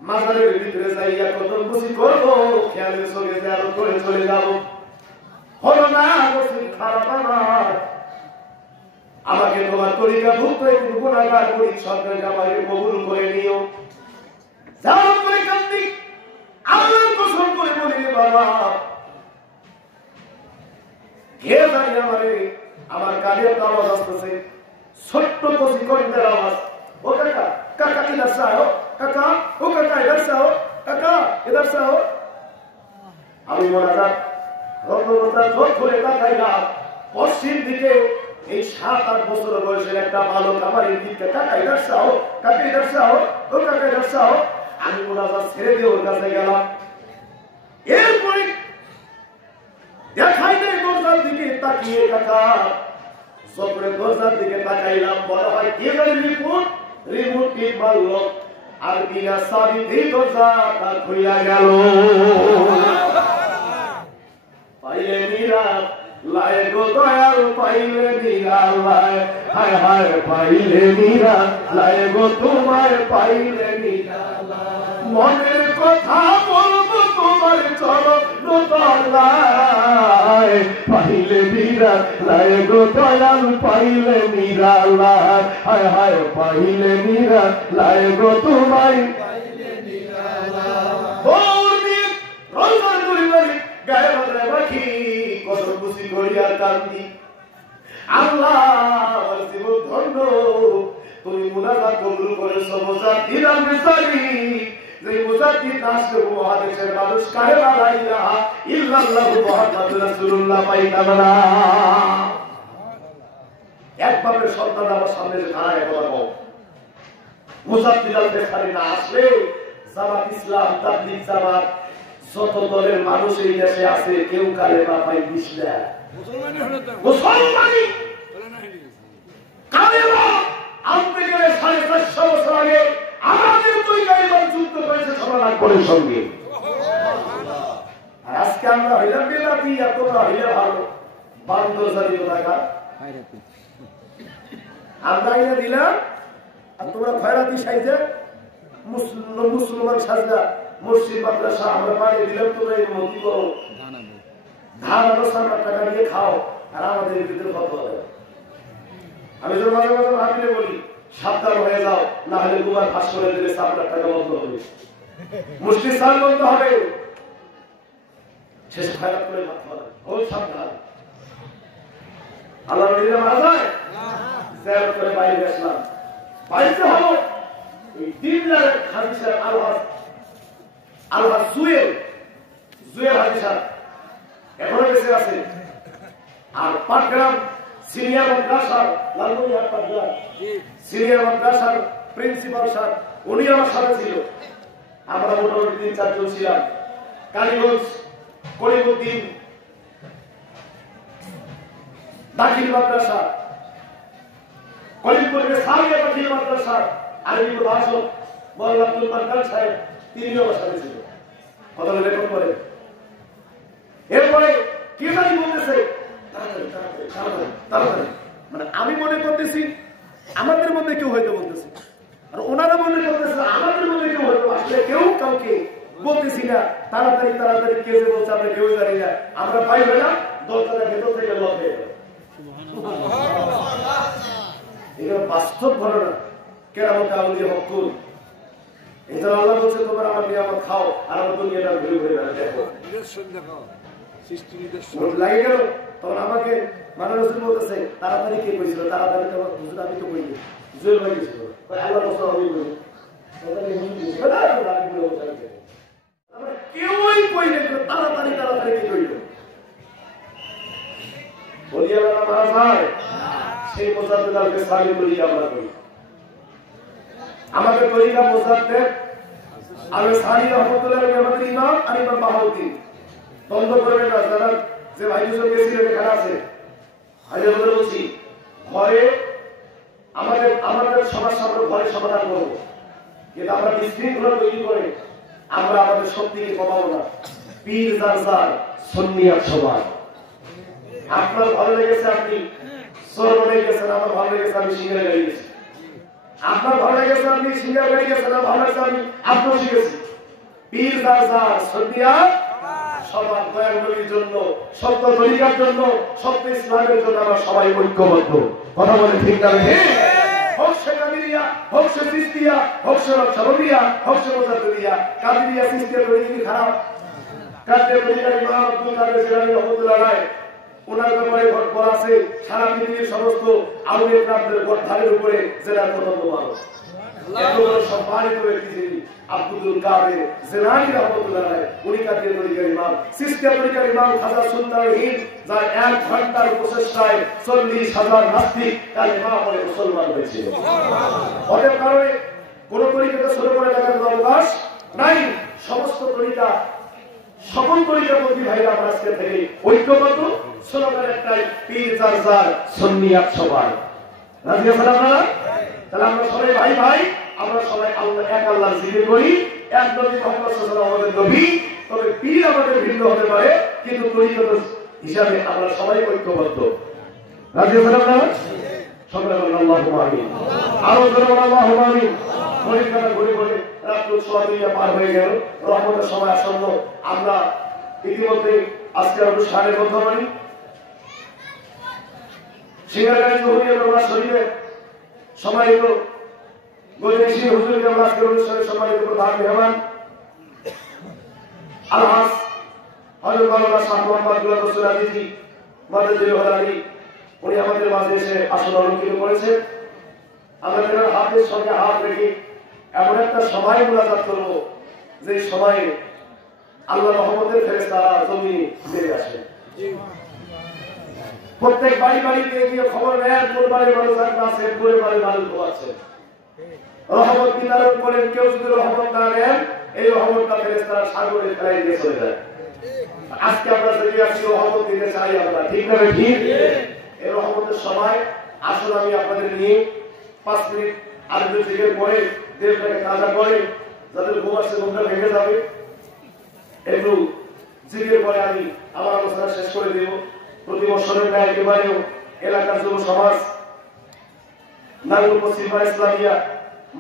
মাজারের ভিতরে যাইয়া কদম বুঝি করবো খেয়ালের সঙ্গে আরো করে চলে যাবো হলো না বসে খারাপ আমার আমাকে তোমার তরিকা ভুক্ত একটু গুণাগার করি সরকার আমাকে কবুল করে নিও যাও করে কান্দি আমার কসম করে বলি বাবা কে জানি আমার কানে আওয়াজ আসতেছে ছোট্ট কচি কণ্ঠের আওয়াজ ও কাকা কাকা ইধার সে আও কাকা ও কাকা ইধার সে আও কাকা ইধার সে আও আমি মোনাজাত রত্নবতা চোখ খুলে তাকাইলাম পশ্চিম দিকে এই 7-8 বছর বয়সের একটা বালক আমার এই দিকে কাকা ইধার সে আও কাকা ইধার সে আও ও কাকা ইধার সে আও আমি মোনাজাত ছেড়ে দিয়ে ওর কাছে গেলাম এরপরে দেখাই দেয় দরজার দিকে তাকিয়ে কাকা সপরে দরজার দিকে তাকাইলাম বলা হয় কে জানি রিমোট টিপ মারলো আর বিনা চাবি দিয়ে দরজা তার খুইলা গেল পাইলে নিরা লাই গো দয়াল পাইলে নিরা লাই হায় হায় পাইলে নিরা লাই গো তোমায় পাইলে নিরা মনের কথা বলবো তোমার চরণ তলায় পাইলে নিরা লাই গো দয়াল পাইলে নিরা লাই হায় হায় পাইলে নিরা লাই গো তোমায় পাইলে নিরা লাই রোজার পরিবারে গায়ে বাঁধা রাখি কত খুশি করিয়া কান্দি আল্লাহ আমার জীবন ধন্য তুমি মুনাজাত কবুল করেছো মুজাদ্দিদ আল-মিসারি যে মুজাদ্দিদ আসলে মহাদেশের মানুষ কারে লা ইলাহা ইল্লাল্লাহু মুহাম্মাদুর রাসূলুল্লাহ পাইতাম না এক বাপের সন্তান আমার সামনে দাঁড়ায় বলা কও মুজাদ্দিদ আল-মিসারি না আসলে জামাত ইসলাম তাবলীগ জামাত যত দলের মানুষ এই দেশে আছে কেউ কালেমা পাই দিস না মুসলমানি কালেমা আনতে গেলে 450 বছর আগে আমাদের দুই গাড়িবার যুদ্ধ করেছে সমানার সঙ্গে আর আজকে আমরা হইলাম বেদাতি আর তোমরা হইলে ভালো বান্দর জাতীয় টাকা আমরা এনে দিলাম আর তোমরা খয়রাতি সাইজে মুসলমান সাজদা মসজিদ মাদ্রাসা আমরা বানিয়ে দিলাম তোমরা এই মন্দির করো ধান আরো 7 টাকা দিয়ে খাও আর আমাদের ভিতরে কত হবে আমি তো মাঝে মাঝে ভাবিলে বলি সাবধান হয়ে যাও না হলে দুবার ফাঁস করে দিলে 7 লাখ টাকা বন্ধ হবে মসজিদ চাল বন্ধ হবে শেষ খারাপ করে মাথা মারা ও সাবধান আল্লাহ নবীরা মারা যায় জিয়ারত করে বাইরে আসলাম বাইরে হলো এই দিনদার হাদিসের আল্লাহ জুয়েল হাদিসা এখনো বেঁচে আছে আর পাটগ্রাম সিনিয়র মাদ্রাসার লালমনিরহাট পাটগ্রাম সিনিয়র মাদ্রাসার প্রিন্সিপাল স্যার উনি আমার সাথে ছিল আমরা মোটামুটি 3-4 জন ছিলাম কালীগঞ্জ করিমউদ্দিন দাখিল মাদ্রাসা করিমপুরের সারিয়া দাখিল মাদ্রাসা আরবি প্রভাষক মওলানা আব্দুল মান্নান সাহেব তিনিও আমার সাথে ছিল কথা রেকর্ড করে এরপরে কি জানি বলতেছে তাড়াতাড়ি মানে আমি মনে করতেছি আমাদের মধ্যে কেউ হয়তো বলতেছে আর ওনারা মনে করতেছে আমাদের মধ্যে কেউ হয়তো আসলে কেউ কাউকে বলতেছি না তাড়াতাড়ি কে যে বলছে আমরা কেউ জানি না আমরা পাইবে না দরজাটা ভেতর থেকে লক হয়ে গেল এটা বাস্তব ঘটনা কেরামতে আউলিয়া হকুন। এটা আল্লাহ বলছে তোমরা আমার নিয়ামত খাও আর আমার দুনিয়াটা ঘুরে ঘুরে দেখো। লাগে গেল তখন আমাকে মানে রসুল বলতেছে তাড়াতাড়ি কে কইছিল, তাড়াতাড়ি তো হুজুর আমি তো কইনি, জোর হয়ে গেছিল আল্লাহ রসুল আমি বলি কেউই কইলে তাড়াতাড়ি তাড়াতাড়ি কি কইল বলিয়া মারা যায় সেই মোজাদ্দেদকে সালি বলি আমরা কই। আমাদের তরিকা মোজাদ্দেদ আর সালি রহমাতুল্লাহ আমাদের ইমাম আর ইমাম বাহাউদ্দিন বন্ধ করবেন না। যারা যে ভাই দুজন গেছিলেন এখানে আছে আজ আমরা বলছি ঘরে আমাদের সমস্যা আমরা ঘরে সমাধান করবো, কিন্তু আমরা বিশৃঙ্খলা তৈরি করে আমরা আমাদের শক্তিকে কমাবো না। পীর যার যার সুন্নিয়াত সবার। আপনার ভালো লেগেছে আপনি সোর বনে গেছেন, আমার ভালো লেগেছে আমি সিঙ্গার গাড়ি গেছি। আপনার ভালো লেগেছে আপনি সিঙ্গার গাড়ি গেছেন, আমার ভালো লেগেছে আমি আপনার শিখেছি। পীর যার যার সুন্নিয়াত সবার। দয়াল নবীর জন্য, সত্য তরিকার জন্য, সত্য ইসলামের জন্য আমরা সবাই ঐক্যবদ্ধ। কথা বলে ঠিক না? হোক সে কাদিরিয়া, হোক সে সিস্তিয়া, হোক সে নকশবন্দিয়া, হোক সে মুজাদ্দিদিয়া। কাদিরিয়া সিস্তিয়া তরিকা কি খারাপ? কাদের তরিকার ইমাম আব্দুল কাদের জিলানী রহমাতুল্লাহ আলাইহি ওনার ব্যাপারে বলা আছে সারা পৃথিবীর সমস্ত আউলিয়া কেরামদের গর্ধারের উপরে জেলার প্রথম মানুষ। এত বড় সম্মানিত ব্যক্তি যিনি আব্দুল কাদের জিলানী রহমাতুল্লাহ আলাইহি, উনি কাদের তরিকার ইমাম। সিস্তিয়া তরিকার ইমাম খাজা সুলতান হিন্দ, যার 1 ঘন্টার প্রচেষ্টায় 40,000 নাস্তিক কালেমা পড়ে মুসলমান হয়েছিল। ওদের কারণে কোন তরিকাকে ছোট করে দেখার কোনো অবকাশ নাই। সমস্ত তরিকা, সকল তরিকাপন্থী ভাইরা আমরা আজকে থেকে ঐক্যবদ্ধ। স্লোগান একটাই, পীর যার যার সুন্নিয়াত সবার। রাজি আছেন আপনারা? তাহলে আমরা সবাই ভাই ভাই, আমরা সবাই আল্লাহ এক আল্লাহর জিকির করি। এক নবী মুহাম্মদ সাল্লাল্লাহু আলাইহি ওয়াসাল্লাম আমাদের নবী। তবে পীর আমাদের ভিন্ন হতে পারে, কিন্তু তরিকত হিসাবে আমরা সবাই ঐক্যবদ্ধ। রাজি আছেন আপনারা? সবাই বলেন আল্লাহুম্মা আমিন। আরো জোরে বলেন আল্লাহুম্মা আমিন। পরীক্ষাটা ঘুরে ঘুরে রাত সোয়া পার হয়ে গেল, রহমতের সময় আসন্ন। আমরা ইতিমধ্যে আজকে অনুষ্ঠানের মধ্যমানি সিঙ্গারগাঁও জহুরিয়া দরবার শরীফে সম্মানিত গজনী হুজুর কেবল আজকের অনুষ্ঠানের সম্মানিত প্রধান মেহমান আলহাজ হযরত মাওলানা শাহ মোহাম্মদ গুলাম রসুল আজিজি মাদারুল আলী, উনি আমাদের মাঝে এসে আসন অলঙ্কৃত করেছেন। আমরা যেন হাতের সঙ্গে হাত রেখে এমন একটা সময় মুনাজাত করব যে সময়ে আল্লাহ রহমতের ফেরেশতারা জমিনে নেমে আসেন। প্রত্যেক বাড়ি বাড়িতে গিয়ে খবর নেন কোন বাড়ির মানুষ আছেন, কোন বাড়ির মানুষ ঘুমাচ্ছেন। রহমত বিতরণ করেন। কেউ যদি রহমত না নেন, এই রহমতটা ফেরেশতারা সাগরে ফেলাই দিয়ে চলে যায়। আজকে আমরা যদি আজকে রহমত দিতে চাই আমরা, ঠিক না? ঠিক। এই রহমতের সময় আসুন আমি আপনাদের নিয়ে 5 মিনিট আরবি জিকির পরে দেহটাকে তাজা করে, যাদের ঘুম আসছে ঘুমটা ভেঙে যাবে, একটু জিকির পরে আমি আমার আলোচনা শেষ করে দেব। প্রতি বছরের ন্যায় এবারেও এলাকার যুব সমাজ, নাঙ্গল পশ্চিম ইসলামিয়া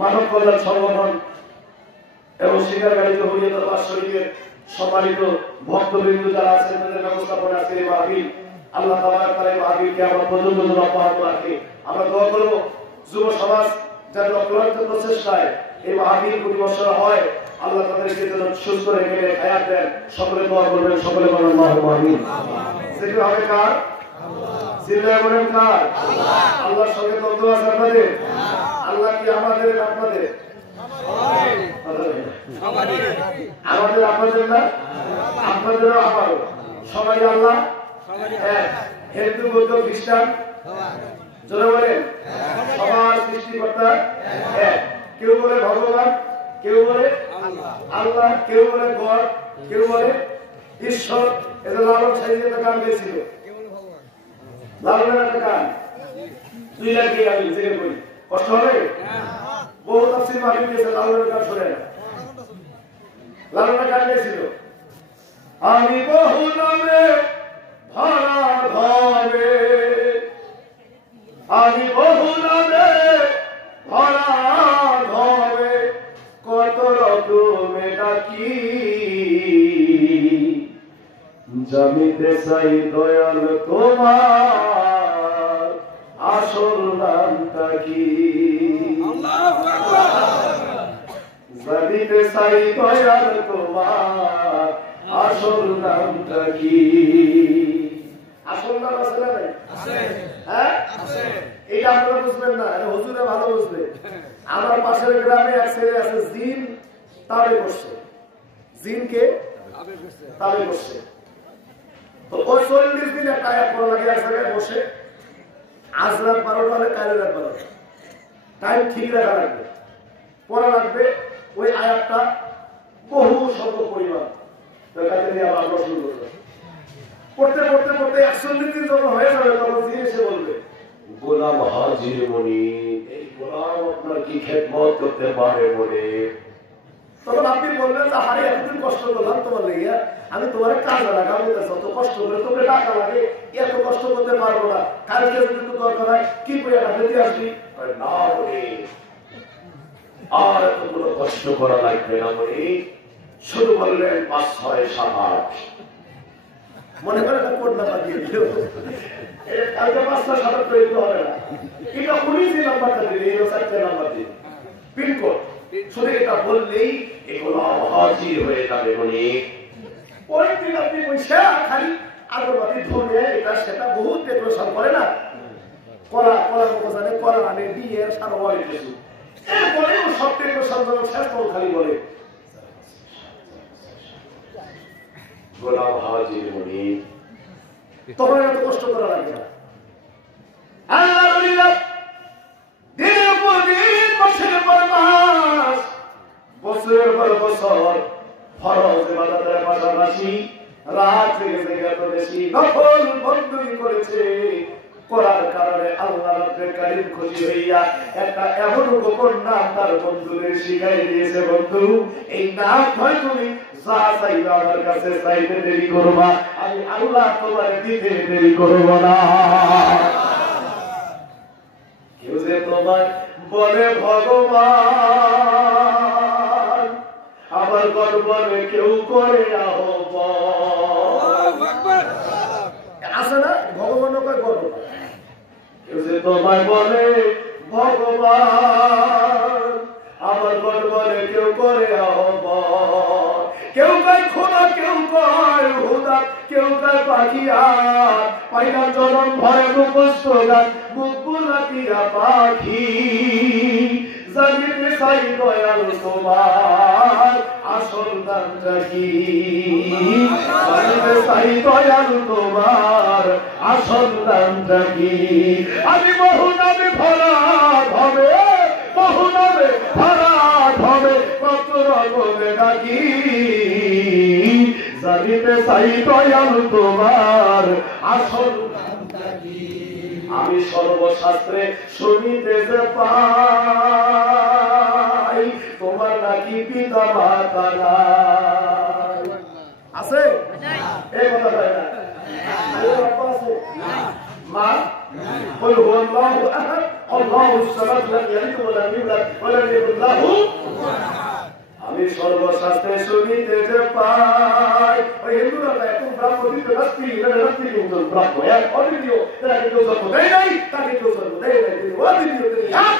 মানব কল্যাণ সংগঠন এবং সিঙ্গারগাঁও জহুরিয়া দরবার শরীফের সম্মানিত ভক্তবৃন্দ যারা আছেন, তাদের ব্যবস্থাপনা আজকের এই মাহফিল আল্লাহ তাআলা তার এই মাহফিলকে আমরা পর্যন্ত অব্যাহত রাখে। আমরা দোয়া করব যুব সমাজ যাতে অক্লান্ত প্রচেষ্টায় এই মাহফিল প্রতি বছর হয়, আল্লাহ তাদেরকে যেন সুস্থ রেখে হায়াত দেন। সকলে দোয়া করবেন, সকলে বলেন আল্লাহুম্মা আমিন। সেটি হবে কার? চিল্লায় বলেন কার? আল্লাহর সঙ্গে দ্বন্দ্ব আছে আপনাদের? আল্লাহ কি আমাদের আপনাদের? আমাদের আপনাদের না, আপনাদেরও আমারও, সবাই আল্লাহ এক। হিন্দু বৌদ্ধ খ্রিস্টান জোরে বলেন সবার সৃষ্টিকর্তা এক। কেউ বলে ভগবান, কেউ বলে আল্লাহ, কেউ বলে গড, কেউ বলে ঈশ্বর। এটা লালন সাহিত্যে একটা গান গেছিল, লালনের একটা গান 2 লাখ দিয়ে আমি জেগে করি, কষ্ট হবে? বহু তাফসীর মাহফিল গেছে, লালনের গান শুনে না। লালনের গান গেছিল, আমি বহু নামে ভরা ঘরে, আমি বহু নামে ভরা ঘরে, কত রকমে ডাকি, জানিতে চাই দয়াল তোমার আসল নামটা কি। জানিতে চাই দয়াল তোমার আসল নামটা কি? আসল নাম আছে না নাই? হ্যাঁ, এটা আপনারা বুঝবেন না, হুজুরে ভালো বুঝবে। আমার পাশের গ্রামে এক ছেলে আছে, জিন তাবে বসছে। জিনকে তাবে বসছে। তো ওই 40 দিন একটা আয়াত পড়া লাগে এক জায়গায় বসে। আজ রাত 12টা হলে কাল রাত 12টা, টাইম ঠিক রাখা লাগবে, পড়া লাগবে ওই আয়াতটা বহু শত পরিমাণ। কাজে নিয়ে আবার আমরা শুরু করবো। পড়তে পড়তে পড়তে 41 দিন যখন হয়ে যাবে তখন জিন এসে বলবে, গোলাম হাজির মনি, এই গোলাম আপনার কি খেদমত করতে পারে মনে? তখন আপনি বলবেন যে আরে এতদিন কষ্ট করলাম তোমার লেগে, আমি তোমার কাজে লাগাবো, যত কষ্ট করে তোকে টাকা লাগে, এত কষ্ট করতে পারবো না। কালকে যদি তো দরকার হয় কি করে টাকা দিয়ে আসবি? না মনি, আর এতগুলো কষ্ট করা লাগবে না মনি, শুধু বললেন 5, 6, 7, 8। মনে করে কোড নাম্বার দিয়ে দিল, কালকে 5, 6, 7 তৈরি হবে না। এটা উনি যে নাম্বারটা দিলে এই 4টে নাম্বার দিয়ে পিনকোড, শুধু এটা বললেই এগুলো হাজির হয়ে যাবে মনি। পরের দিন আপনি পয়সা খালি আগরবাতি ধরে এটা সেটা বহুত ডেকোরেশন করে না, কলা জানে, কলা আনে দিয়ে সারা বলে কিছু, এরপরে সব ডেকোরেশন যখন শেষ করে খালি বলে গোলাম হাজির মনি। তখন এত কষ্ট করা লাগে না। আল্লাহ দিনের উপর দিন, বছরের পর মাস, বছরের পর বছর ফরজ ইবাদতের পাশাপাশি রাত থেকে জেগে এত বেশি নফল বন্দী করেছে। করার কারণে আল্লাহ রাব্বুল কারীম খুশি হইয়া একটা এমন গোপন নাম তার বন্ধুদের শিখাই দিয়েছে, বন্ধু এই নাম হয় তুমি যা চাইবে আমার কাছে চাইতে দেরি করবা, আমি আল্লাহ তোমার দিতে দেরি করব না। কেউ যে তোমার বলে ভগবান, আবার গর্বরে কেউ করে আহ্বান, আছে না ভগবান কয় গর্ব। কেউ যে তোমায় বলে ভগবান, আবার গর্বরে কেউ করে আহ্বান, কেউ কয় খোদা, কেউ কয় হুদা, কেউ কয় পাখিয়ার, পাইলাম জনম ভয়ে মুখস্থ গান, মুখ বুলাকিয়া পাখি। জানিতে চাই দয়াল তোমার আসল নামটা কি? জানিতে চাই দয়াল তোমার আসল নামটা কি? আমি বহু নামে ভরা হবে, বহু নামে ভরা হবে, কত রকমে ডাকি। জানিতে চাই দয়াল তোমার আসল নামটা কি? আমি সর্বশাস্ত্রে শুনিতে যে পাই, তোমার নাকি পিতা মাতা নাই। আছে এই কথা হয় না? মা قل هو الله احد الله الصمد لم يلد ولم يولد ولم يكن له। আমি সর্বশাস্ত্রে শুনিতে যে পাই, ওই হিন্দুরা এখন ব্রাহ্মণিত রাস্তি রাস্তি কিন্তু ব্রাহ্ম এক অদ্বিতীয়, তাকে কেউ জন্ম দেয় নাই, তাকে কেউ জন্ম দেয় নাই, তিনি অদ্বিতীয়, তিনি এক।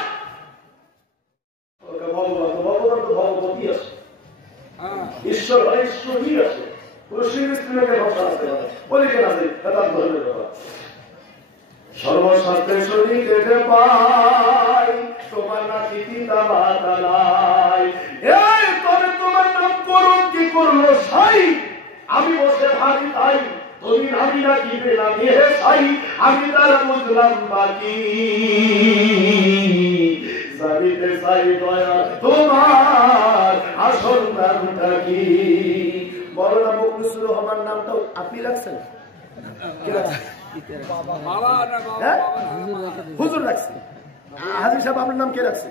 ভগবান তো ভগবতী আছে, ঈশ্বর হয় ঈশ্বরই আছে, কোন শ্রীকৃষ্ণকে ভাষা আছে বলে কেন আছে তার ধর্মের ব্যাপার। সর্বশাস্ত্রে শুনিতে যে পাই, তোমার নাকি পিতা মাতা নাই। এই তবে তোমার নাম করুন কি করলো সাই, আমি বসে ভাবি তাই, তুমি ভাবি না কি পেলাম হে সাই, আমি তারা বুঝলাম বাকি। জানিতে চাই দয়া তোমার আসল নামটা কি? বড়রা মুখলিসুর রহমান নামটাও আপনি রাখছেন? কে রাখছেন? হুজুর রাখছে। হাজির সাহেব আপনার নাম কে রাখছে?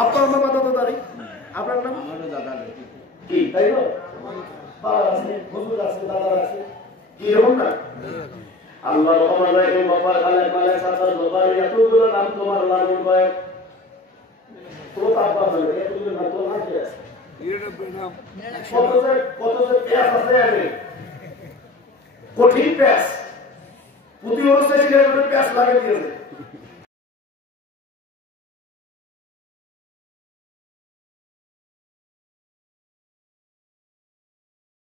আপনার নাম দাদা দাঁড়ি, আপনার নাম কি? তাই না? বাবা আছে, হুজুর আছে, দাদা আছে, কি এরকম না? আল্লাহ রহমান রাহিম, বাবার খালেক মালেক সাসার বাবার এতগুলো নাম তোমার লালন কয়েক, তো তাপা বলে এতগুলো নাম তো আছে। কত যে প্যাস আছে, আমি কঠিন প্যাস, প্রতি অনুষ্ঠানে প্যাস লাগিয়ে দিয়েছে।